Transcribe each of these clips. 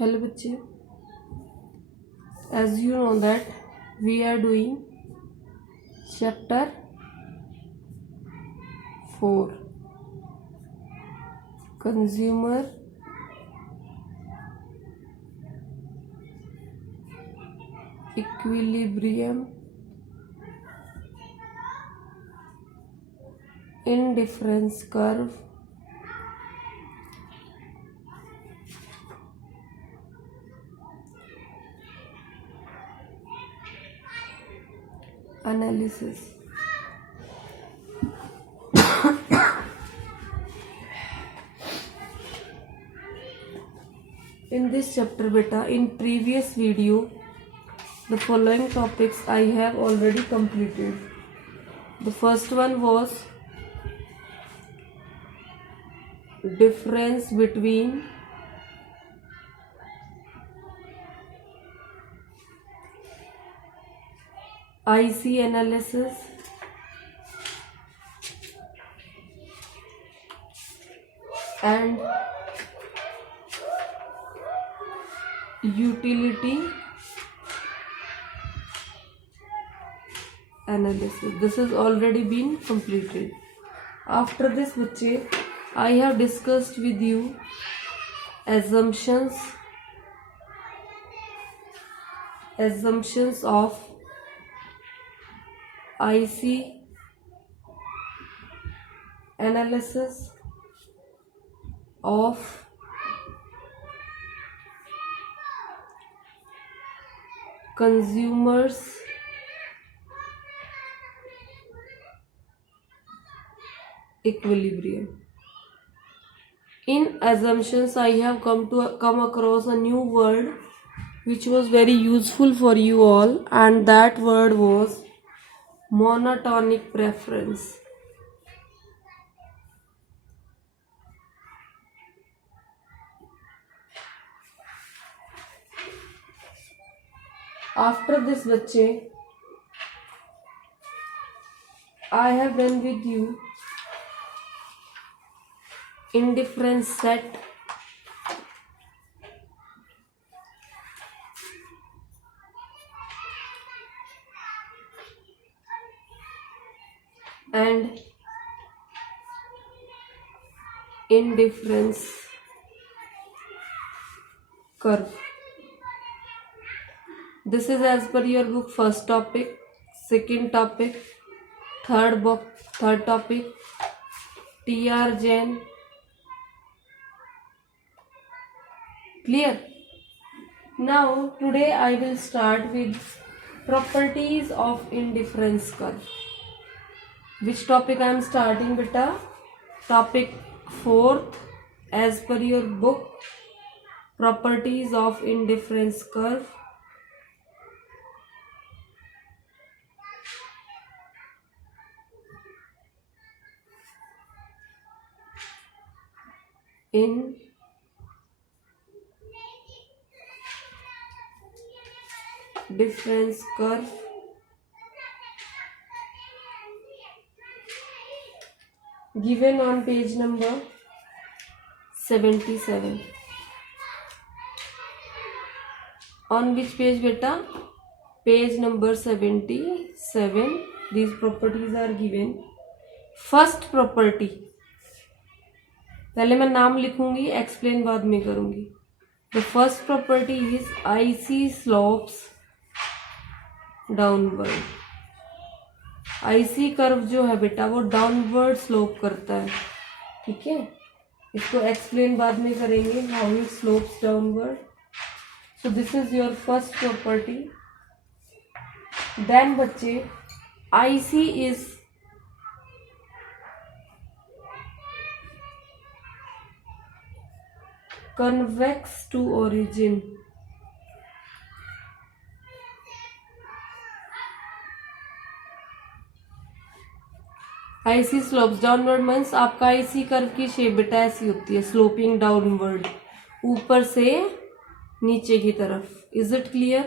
Hello बच्चे, as you know that we are doing chapter 4 consumer equilibrium indifference curve analysis. In this chapter beta, in previous video the following topics I have already completed. The first one was difference between IC analysis and utility analysis. This has already been completed. After this बच्चे, I have discussed with you assumptions of IC analysis of consumers equilibrium. In assumptions I have come across a new word which was very useful for you all, and that word was monotonic preference. After this बच्चे, I have done with you indifference set, and indifference curve. This is as per your book first topic, second topic, third topic, TR Jain. Clear? Now today I will start with properties of indifference curve. Which topic I am starting beta? Topic 4 as per your book, properties of indifference curve. In difference curve given on page number 77. On which page beta? Page number 77. These properties are given. First property, पहले मैं नाम लिखूंगी, explain बाद में करूंगी. The first property is IC slopes downward. IC curve जो है बेटा वो डाउनवर्ड स्लोप करता है. ठीक है, इसको एक्सप्लेन बाद में करेंगे, how it slopes downward. So this is your first property. Then बच्चे, IC is convex to origin. IC slopes downward means आपका IC कर्व की शेप बेटा ऐसी होती है, स्लोपिंग डाउनवर्ड, ऊपर से नीचे की तरफ. Is it clear?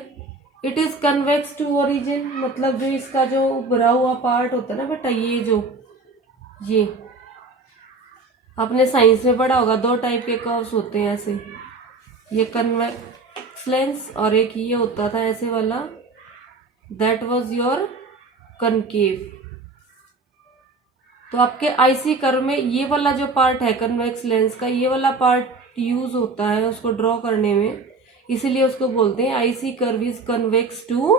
It is convex to origin, मतलब जो इसका जो उभरा हुआ पार्ट होता है ना बेटा, ये आपने साइंस में पढ़ा होगा, दो टाइप के कर्व्स होते हैं ऐसे, ये कन्वेक्स लेंस, और एक ये होता था ऐसे वाला, दैट वाज योर कनकेव। तो आपके आईसी कर्व में ये वाला जो पार्ट है कन्वेक्स लेंस का, ये वाला पार्ट यूज होता है उसको ड्रॉ करने में, इसीलिए उसको बोलते हैं IC curve is convex to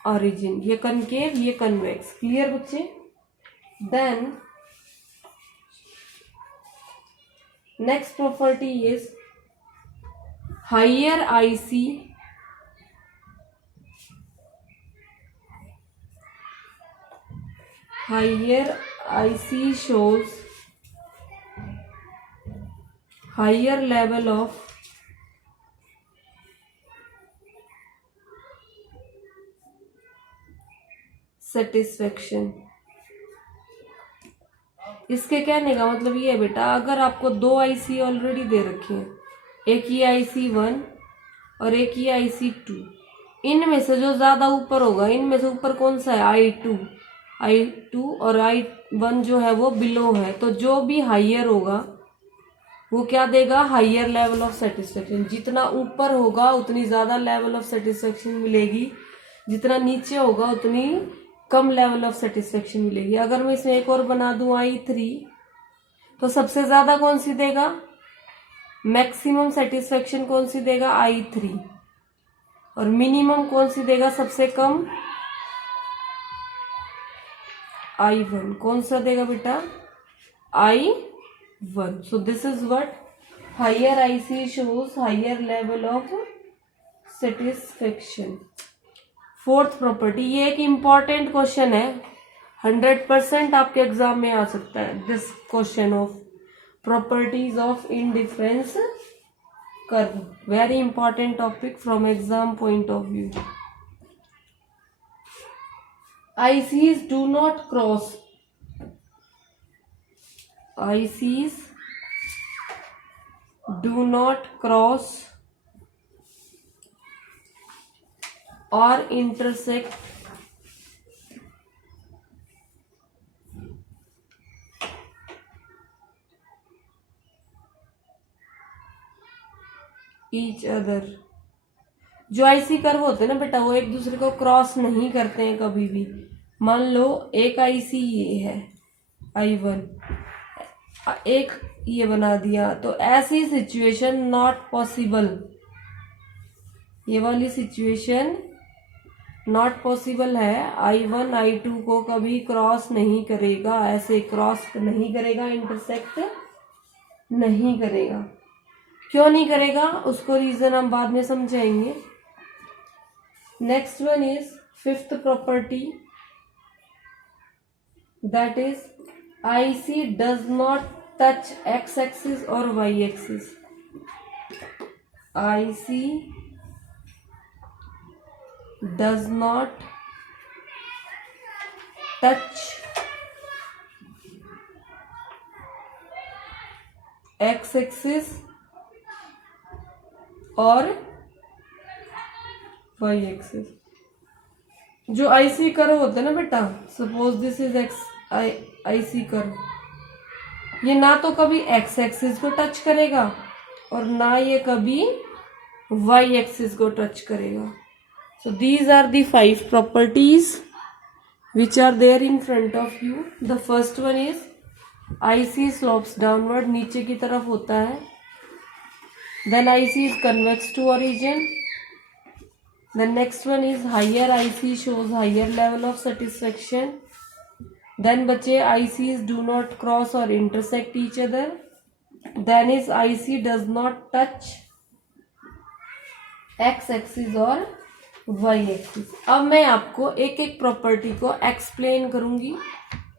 origin. ये कनकेव, ये कन्वेक्स। क्लियर बच्चे? Then next property is higher IC shows higher level of satisfaction। इसके कहने का मतलब ये है बेटा, अगर आपको दो आईसी ऑलरेडी दे रखे हैं, एक ही आईसी 1 और एक ही आईसी 2, इनमें से जो ज्यादा ऊपर होगा, इनमें से ऊपर कौन सा है? I2 और I1 जो है वो बिलो है, तो जो भी हाइयर होगा वो क्या देगा? Higher level of satisfaction. जितना ऊपर होगा उतनी ज्यादा लेवल ऑफ सेटिस्फेक्शन मिलेगी, जितना नीचे होगा उतनी कम लेवल ऑफ सेटिस्फेक्शन मिलेगी। अगर मैं इसमें एक और बना दूं I3, तो सबसे ज्यादा कौन सी देगा? मैक्सिमम सेटिस्फेक्शन कौन सी देगा? I3। और मिनिमम कौन सी देगा सबसे कम? I1। कौन सा देगा बेटा? I1। So this is what higher IC shows higher level of satisfaction. Fourth property, ये एक इंपॉर्टेंट क्वेश्चन है, 100% आपके एग्जाम में आ सकता है। This question of properties of indifference curve, very important topic from exam point of view. ICs do not cross, ICs do not cross or intersect each other। जो IC curve होते हैं ना बेटा, वो एक दूसरे को क्रॉस नहीं करते हैं कभी भी। मान लो एक आईसी ये है I1, एक ये बना दिया, तो ऐसी सिचुएशन नॉट पॉसिबल, ये वाली सिचुएशन नॉट पॉसिबल है। I1 I2 को कभी क्रॉस नहीं करेगा, ऐसे क्रॉस नहीं करेगा, इंटरसेक्ट नहीं करेगा। क्यों नहीं करेगा उसको रीजन हम बाद में समझाएंगे। Next one is fifth property, that is IC does not touch x axis और y axis. IC does not touch x axis और y axis। जो IC कर्व होते हैं ना बेटा, suppose this is IC curve, ये ना तो कभी x एक्सिस को टच करेगा और ना ये कभी y एक्सिस को टच करेगा। So these are the 5 properties which are there in front of you. The first one is IC slopes downward, नीचे की तरफ होता है। Then IC is convex to origin. The next one is higher IC shows higher level of satisfaction. Then बच्चे ICs do not cross or intersect each other. Then is IC does not touch x axis और y axis. अब मैं आपको एक एक property को explain करूंगी,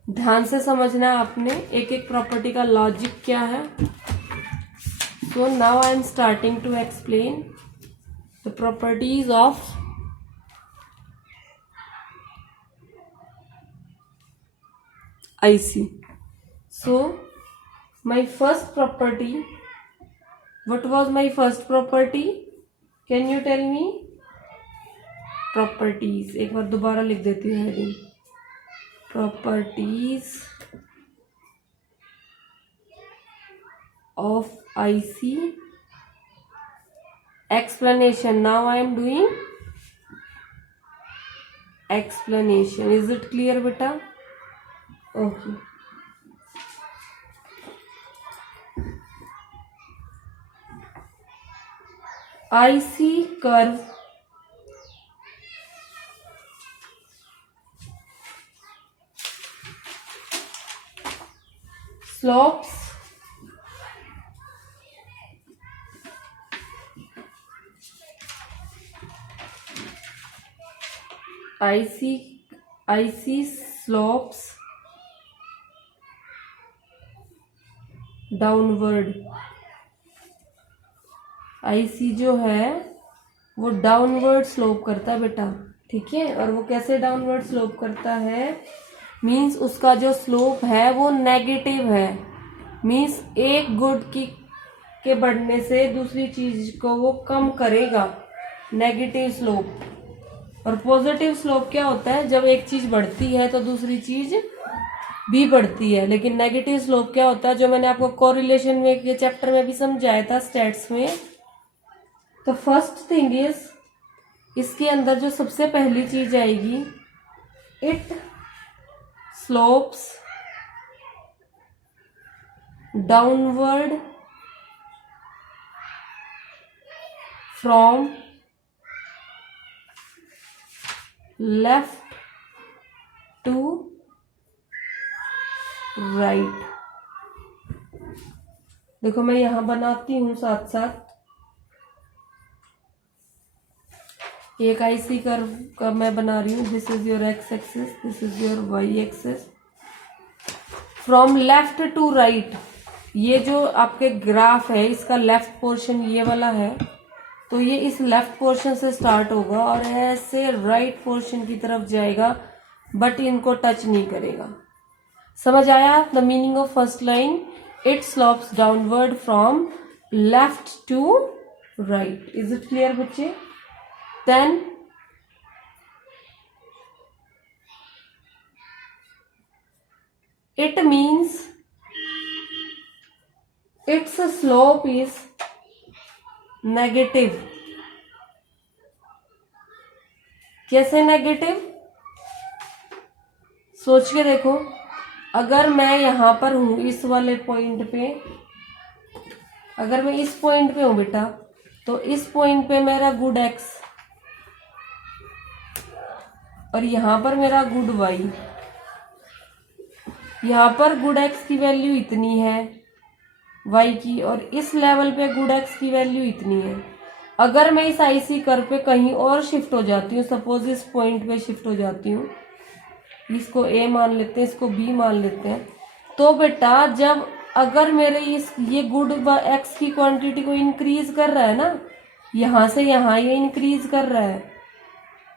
ध्यान से समझना है आपने एक एक प्रॉपर्टी का लॉजिक क्या है। So now I am starting to explain the properties of IC। So my first property, what was my first property? Can you tell me? Properties, एक बार दोबारा लिख देती हूँ heading, properties of IC explanation. Now I am doing explanation. Is it clear beta? Okay. IC curve slopes IC slopes downward. IC जो है वो downward slope करता है बेटा, ठीक है. और वो कैसे डाउनवर्ड स्लोप करता है? मीन्स उसका जो स्लोप है वो नेगेटिव है. मीन्स एक गुड के बढ़ने से दूसरी चीज को वो कम करेगा, नेगेटिव स्लोप. और पॉजिटिव स्लोप क्या होता है? जब एक चीज बढ़ती है तो दूसरी चीज भी बढ़ती है. लेकिन नेगेटिव स्लोप क्या होता है, जो मैंने आपको कोरिलेशन में के चैप्टर में भी समझाया था, स्टैट्स में. तो फर्स्ट थिंग इज, इसके अंदर जो सबसे पहली चीज आएगी, it slopes downward from left to right. देखो मैं यहां बनाती हूं साथ साथ. एक IC कर्व का मैं बना रही हूं. This is your X axis, this is your Y axis. From left to right, ये जो आपके ग्राफ है इसका लेफ्ट पोर्शन ये वाला है, तो ये इस लेफ्ट पोर्शन से स्टार्ट होगा और ऐसे राइट पोर्शन की तरफ जाएगा, बट इनको टच नहीं करेगा. समझ आया? The meaning of first line, it slopes downward from left to right. Is it clear बच्चे? Then it means its slope is negative. कैसे नेगेटिव? सोच के देखो. अगर मैं यहां पर हूं इस वाले पॉइंट पे, अगर मैं इस पॉइंट पे हूं बेटा, तो इस पॉइंट पे मेरा गुड एक्स और यहां पर मेरा गुड वाई. यहाँ पर गुड एक्स की वैल्यू इतनी है वाई की, और इस लेवल पे गुड एक्स की वैल्यू इतनी है. अगर मैं इस IC कर्व पे कहीं और शिफ्ट हो जाती हूँ, सपोज इस पॉइंट पे शिफ्ट हो जाती हूँ, इसको A मान लेते हैं, इसको B मान लेते हैं, तो बेटा जब अगर मेरे ये गुड एक्स की क्वांटिटी को इंक्रीज कर रहा है ना, यहाँ से यहाँ ये इंक्रीज कर रहा है,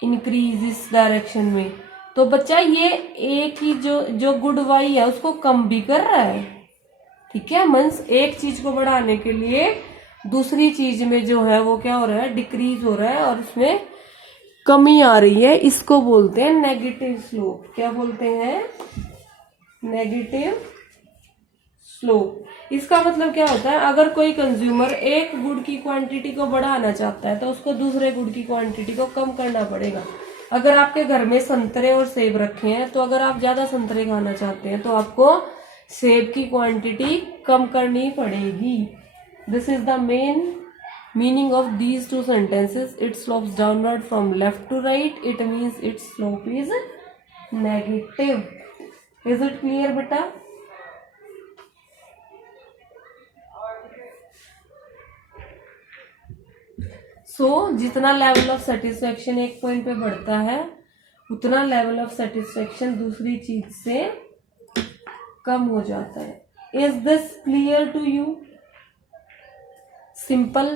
इंक्रीज इस डायरेक्शन में, तो बच्चा ये ए की जो गुड वाई है उसको कम भी कर रहा है. ठीक है. मीन्स एक चीज को बढ़ाने के लिए दूसरी चीज में जो है वो क्या हो रहा है? डिक्रीज हो रहा है और उसमें कमी आ रही है. इसको बोलते हैं नेगेटिव स्लोप. क्या बोलते हैं? Negative slope. इसका मतलब क्या होता है? अगर कोई कंज्यूमर एक गुड की क्वांटिटी को बढ़ाना चाहता है तो उसको दूसरे गुड की क्वांटिटी को कम करना पड़ेगा. अगर आपके घर में संतरे और सेब रखे हैं, तो अगर आप ज्यादा संतरे खाना चाहते हैं तो आपको सेब की क्वांटिटी कम करनी पड़ेगी. This is the main meaning of these two sentences. It slopes downward from left to right. It means its slope is negative. Is it clear बेटा? जितना लेवल ऑफ सेटिस्फेक्शन एक पॉइंट पे बढ़ता है, उतना लेवल ऑफ सेटिस्फेक्शन दूसरी चीज से कम हो जाता है. Is this clear to you? Simple.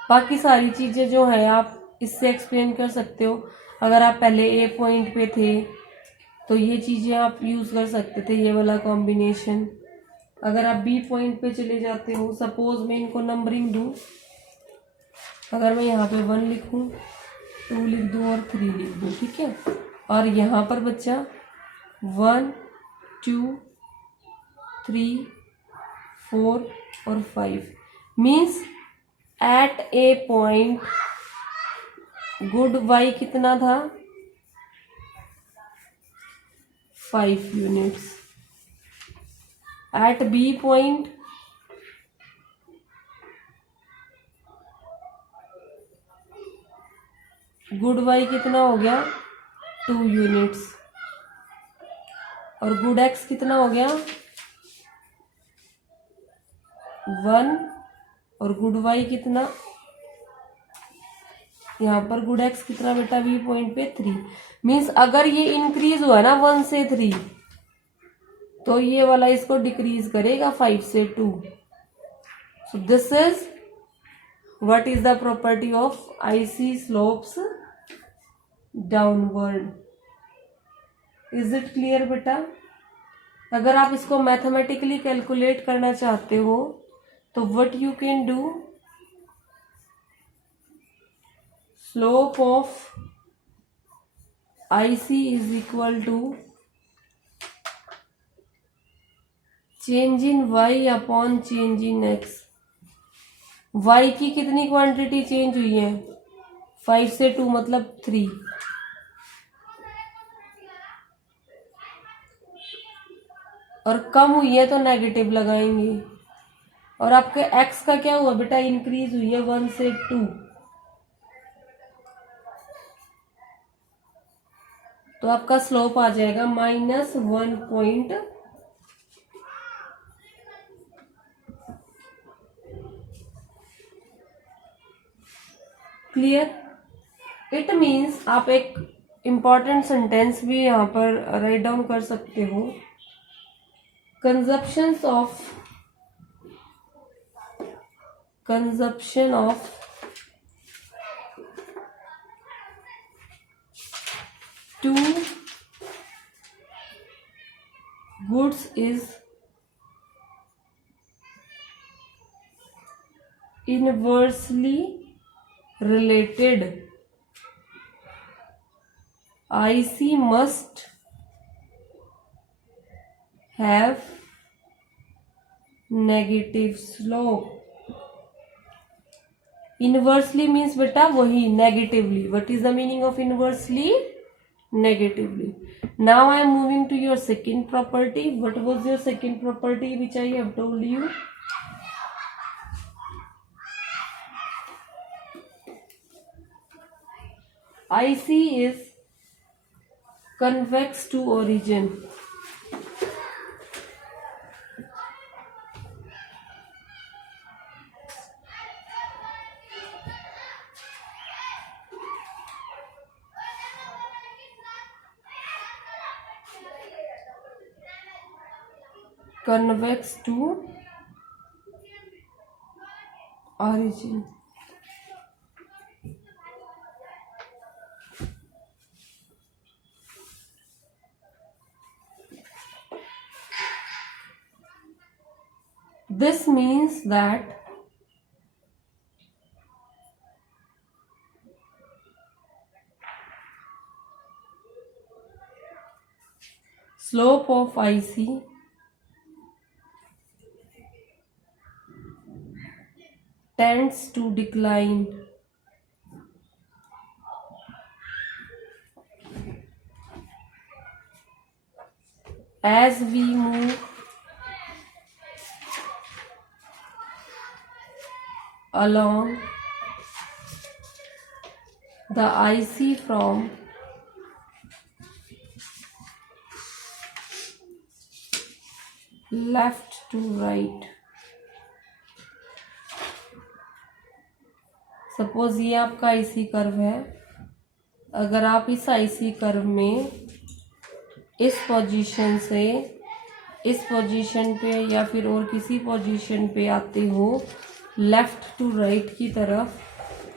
बाकी सारी चीजें जो है आप इससे एक्सप्लेन कर सकते हो. अगर आप पहले ए पॉइंट पे थे तो ये चीजें आप यूज कर सकते थे, ये वाला कॉम्बिनेशन. अगर आप बी पॉइंट पे चले जाते हो, सपोज मैं इनको नंबरिंग दूं, अगर मैं यहाँ पे 1 लिखूं, 2 लिख दूं और 3 लिख दूं, ठीक है. और यहाँ पर बच्चा 1 2 3 4 और 5 means at A point good Y कितना था 5 units. At B point good Y कितना हो गया 2 यूनिट्स और गुड एक्स कितना हो गया 1 और गुड वाई कितना, यहाँ पर गुड एक्स कितना बेटा बी पॉइंट पे 3। मीन्स अगर ये इंक्रीज हुआ ना 1 से 3 तो ये वाला इसको डिक्रीज करेगा 5 से 2। सो this is what is the property of IC slopes downward. Is it clear बेटा? अगर आप इसको मैथमेटिकली कैलकुलेट करना चाहते हो तो what you can do, slope of IC is equal to change in y upon change in x। y की कितनी क्वांटिटी चेंज हुई है 5 से 2 मतलब 3, और कम हुई है तो नेगेटिव लगाएंगे। और आपके x का क्या हुआ बेटा इंक्रीज हुई है 1 से 2, तो आपका स्लोप आ जाएगा -1 क्लियर। इट मीन्स आप एक इंपॉर्टेंट सेंटेंस भी यहाँ पर राइट डाउन कर सकते हो, consumption of two goods is inversely related. IC must have negative slope. Inversely means बेटा वही negatively. What is the meaning of inversely? Negatively. Now I am moving to your second property. What was your second property which I have told you? IC is convex to origin. Convex to origin. This means that slope of IC tends to decline as we move along the IC from left to right. Suppose ये आपका IC curve है, अगर आप इस IC curve में इस position से इस पोजीशन पे या फिर और किसी पोजीशन पे आते हो लेफ्ट टू राइट की तरफ,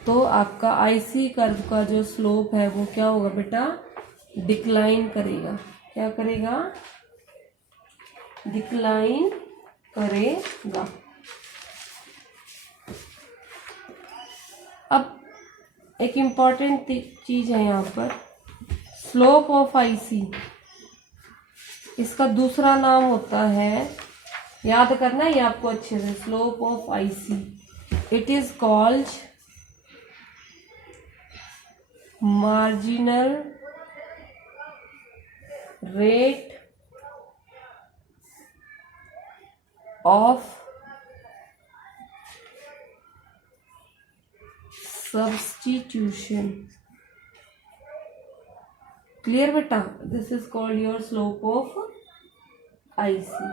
तो आपका आईसी कर्व का जो स्लोप है वो क्या होगा बेटा डिक्लाइन करेगा। क्या करेगा? डिक्लाइन करेगा। अब एक इम्पॉर्टेंट चीज है यहाँ पर, स्लोप ऑफ आईसी, इसका दूसरा नाम होता है, याद करना है ये आपको अच्छे से, slope of IC It is called marginal rate of substitution. Clear बेटा? This is called your slope of IC.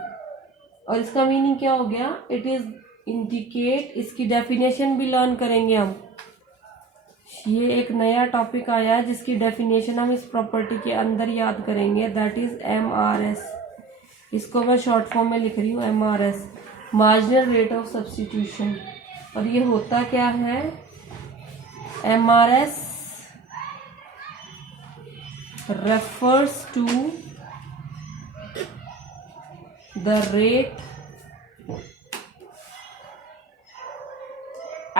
और इसका मीनिंग क्या हो गया? इट इज इंडिकेट, इसकी डेफिनेशन भी लर्न करेंगे हम। ये एक नया टॉपिक आया है जिसकी डेफिनेशन हम इस प्रॉपर्टी के अंदर याद करेंगे, दैट इज MRS। इसको मैं शॉर्ट फॉर्म में लिख रही हूँ, MRS, marginal rate of substitution. और ये होता क्या है? MRS refers to the rate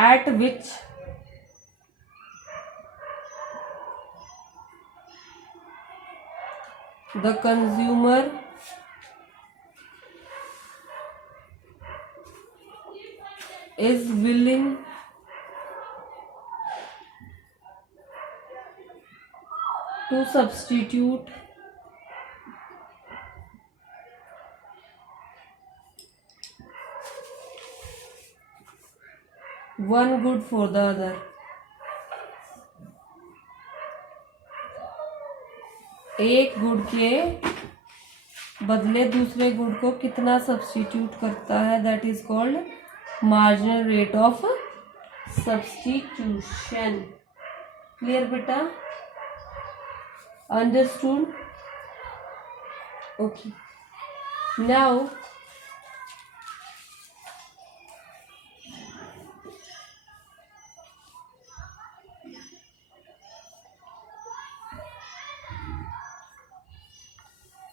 at which the consumer is willing to substitute one good for the other। एक गुड के बदले दूसरे गुड को कितना सब्स्टिट्यूट करता है, that is called marginal rate of substitution. Clear बेटा? Understood? Okay. Now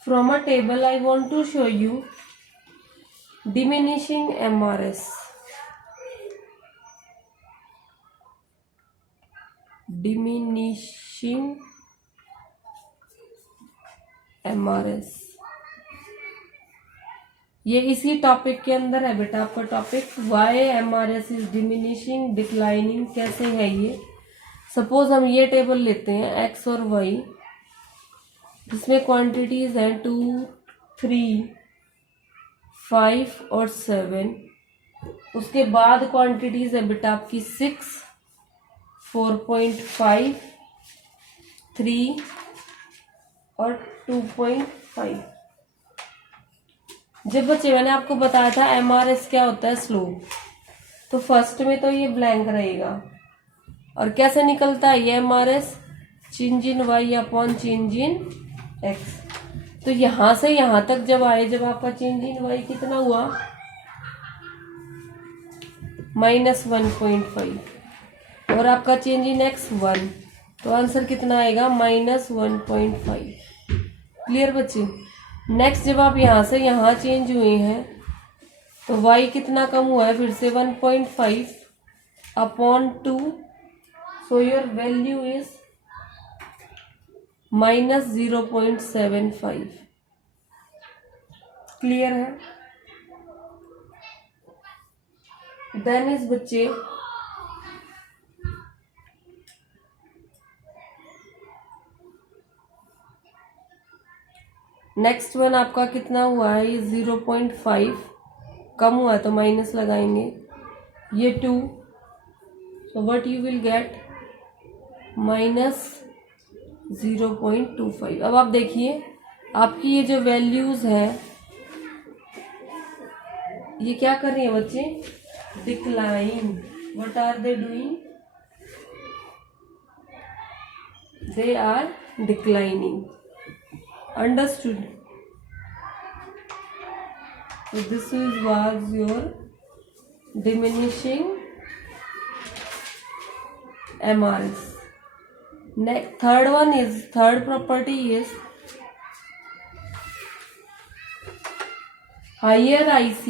from a table I want to show you diminishing MRS. Diminishing MRS, ये इसी टॉपिक के अंदर है बेटा आपका topic, why MRS is diminishing declining. कैसे है ये? सपोज हम ये टेबल लेते हैं x और y, जिसमें क्वांटिटीज हैं 2, 3, 5 और 7। उसके बाद क्वांटिटीज है बेटा आपकी 6, 4.5, 3 और 2.5। जब बच्चे मैंने आपको बताया था MRS क्या होता है, स्लोप, तो फर्स्ट में तो ये ब्लैंक रहेगा। और कैसे निकलता है ये MRS? Change in y upon change in x। तो यहां से यहां तक जब आए, जब आपका चेंज इन y कितना हुआ? -1.5, और आपका चेंज इन x 1, तो आंसर कितना आएगा? -1.5। क्लियर बच्चे? नेक्स्ट जब आप यहां से यहां चेंज हुए हैं तो y कितना कम हुआ है? फिर से 1.5 upon 2, so your value is -0.75। Clear है? देन इस बच्चे नेक्स्ट वन आपका कितना हुआ है? ये 0.5 कम हुआ है तो माइनस लगाएंगे, ये 2, so what you will get? -0.25। अब आप देखिए आपकी ये जो वैल्यूज हैं ये क्या कर रही है बच्चे? Decline. What are they doing? They are declining. Understood? So this was your diminishing MRS. Next, third property is higher IC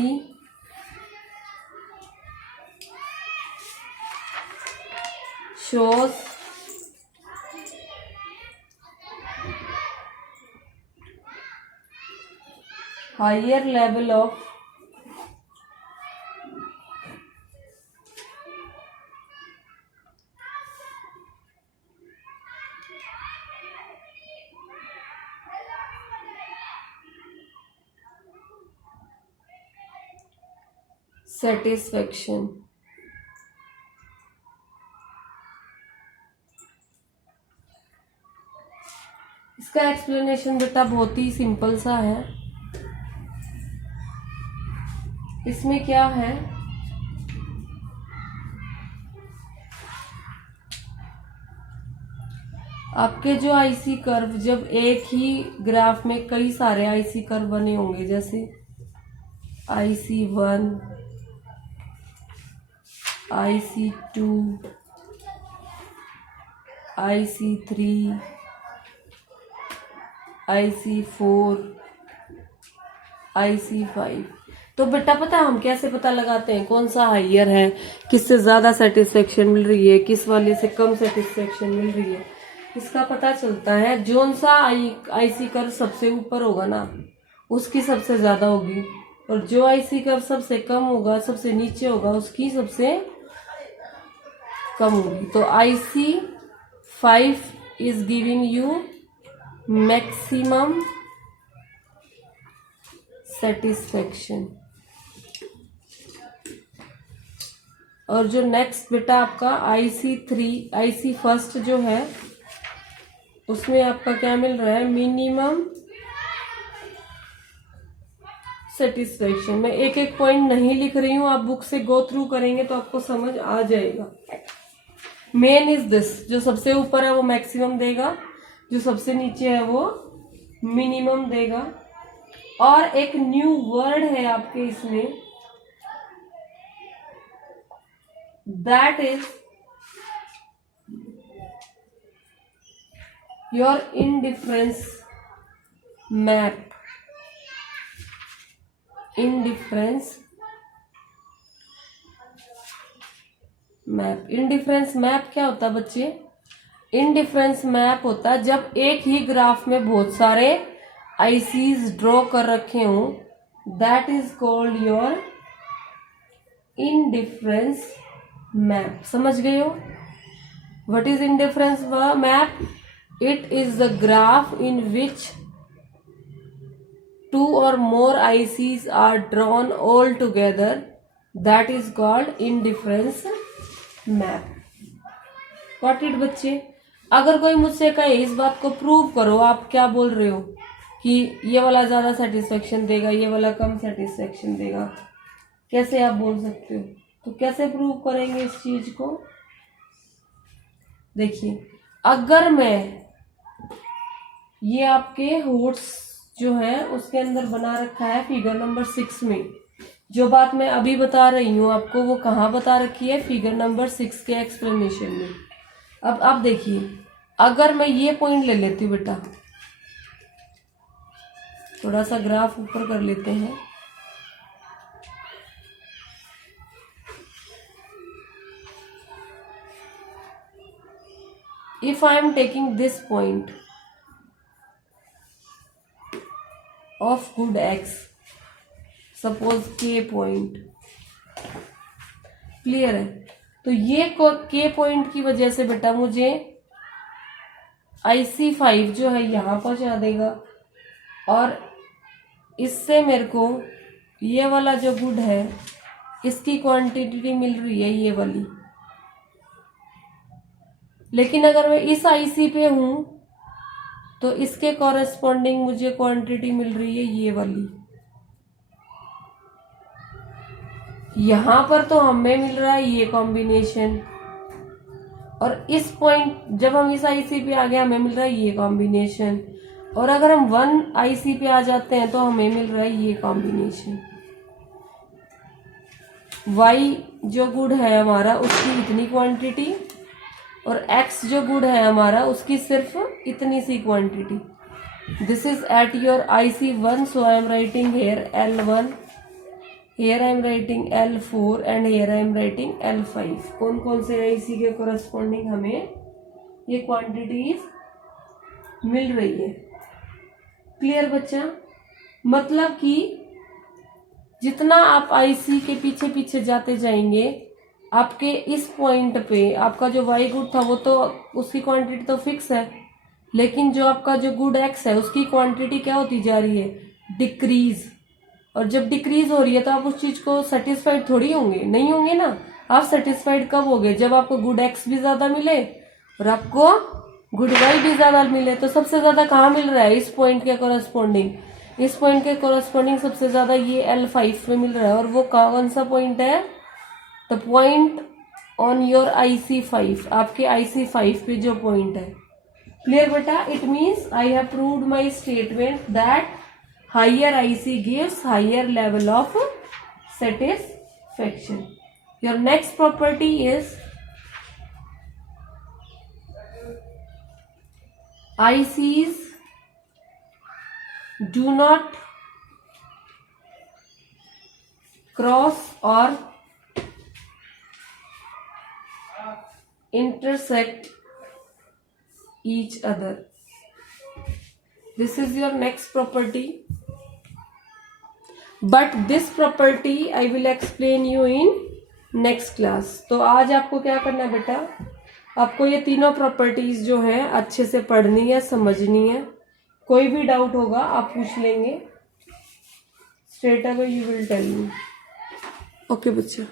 shows higher level of satisfaction. इसका एक्सप्लेनेशन बेटा बहुत ही सिंपल सा है। इसमें क्या है, आपके जो आईसी कर्व, जब एक ही ग्राफ में कई सारे आईसी कर्व बने होंगे, जैसे IC1, IC2, IC3, IC4, IC5, तो बेटा पता है हम कैसे पता लगाते हैं कौन सा हाइयर है, किससे ज्यादा सेटिस्फेक्शन मिल रही है, किस वाले से कम सेटिस्फेक्शन मिल रही है। इसका पता चलता है जोन सा आईसी कर्व सबसे ऊपर होगा ना, उसकी सबसे ज्यादा होगी, और जो आईसी कर्व सबसे कम होगा, सबसे नीचे होगा, उसकी सबसे कम होगी। तो IC5 is giving you maximum satisfaction. और जो नेक्स्ट बेटा आपका IC3, IC फर्स्ट जो है, उसमें आपका क्या मिल रहा है, मिनिमम सेटिस्फेक्शन। मैं एक एक पॉइंट नहीं लिख रही हूं, आप बुक से गो थ्रू करेंगे तो आपको समझ आ जाएगा। मेन इज दिस, जो सबसे ऊपर है वो मैक्सिमम देगा, जो सबसे नीचे है वो मिनिमम देगा। और एक न्यू वर्ड है आपके इसमें, that is your indifference map. Indifference map, indifference map क्या होता है बच्चे? इंडिफरेंस मैप होता है जब एक ही ग्राफ में बहुत सारे आईसीज ड्रॉ कर रखे हों, that is called your indifference map. समझ गए हो? What is indifference map? It is the graph in which two or more ICs are drawn all together, that is called indifference map. Got it बच्चे? अगर कोई मुझसे कहे इस बात को प्रूव करो, आप क्या बोल रहे हो कि ये वाला ज्यादा सेटिस्फेक्शन देगा, ये वाला कम सेटिस्फेक्शन देगा, कैसे आप बोल सकते हो? तो कैसे प्रूव करेंगे इस चीज को? देखिए, अगर मैं ये आपके होट्स जो है उसके अंदर बना रखा है फिगर नंबर 6 में, जो बात मैं अभी बता रही हूं आपको वो कहाँ बता रखी है? फिगर नंबर 6 के एक्सप्लेनेशन में। अब आप देखिए, अगर मैं ये पॉइंट ले लेती हूँ बेटा, थोड़ा सा ग्राफ ऊपर कर लेते हैं, if I am taking this point of good x, suppose k point, clear है? तो ये k पॉइंट की वजह से बेटा मुझे IC5 जो है यहां पहुंचा देगा, और इससे मेरे को ये वाला जो गुड है इसकी क्वांटिटी मिल रही है, ये वाली। लेकिन अगर मैं इस IC पे हूं तो इसके कॉरेस्पॉन्डिंग मुझे क्वांटिटी मिल रही है ये वाली। यहां पर तो हमें मिल रहा है ये कॉम्बिनेशन, और इस पॉइंट जब हम इस आईसी पे आ गए हमें मिल रहा है ये कॉम्बिनेशन, और अगर हम 1 आईसी पे आ जाते हैं तो हमें मिल रहा है ये कॉम्बिनेशन। y जो गुड है हमारा उसकी इतनी क्वांटिटी, और x जो गुड है हमारा उसकी सिर्फ इतनी सी quantity. This is at your IC1, so I am writing here L1, here I am writing L4 and here I am writing L5। कौन कौन से IC के कोरस्पॉन्डिंग हमें ये क्वांटिटीज मिल रही है? क्लियर बच्चा? मतलब कि जितना आप IC के पीछे पीछे जाते जाएंगे, आपके इस पॉइंट पे आपका जो y गुड था वो तो उसकी क्वांटिटी तो फिक्स है, लेकिन जो आपका जो गुड x है उसकी क्वांटिटी क्या होती जा रही है? डिक्रीज। और जब डिक्रीज हो रही है तो आप उस चीज को सेटिस्फाइड थोड़ी होंगे, नहीं होंगे ना। आप सेटिस्फाइड कब होगे? जब आपको गुड एक्स भी ज्यादा मिले और आपको गुड वाई भी ज्यादा मिले। तो सबसे ज्यादा कहाँ मिल रहा है? इस पॉइंट के कोरस्पॉन्डिंग, इस पॉइंट के कोरस्पॉन्डिंग सबसे ज्यादा ये L5 में मिल रहा है। और वो कौन सा पॉइंट है? The point on your IC5, आपके IC5 पे जो पॉइंट है। क्लियर बेटा? It means I have proved my statement that higher IC gives higher level of satisfaction. Your next property is ICs do not cross or intersect each other. This is your next property. But this property I will explain you in next class. तो आज आपको क्या करना है बेटा? आपको ये तीनों प्रॉपर्टीज जो है अच्छे से पढ़नी है, समझनी है। कोई भी डाउट होगा आप पूछ लेंगे, straight away you will tell me. Okay बच्चा।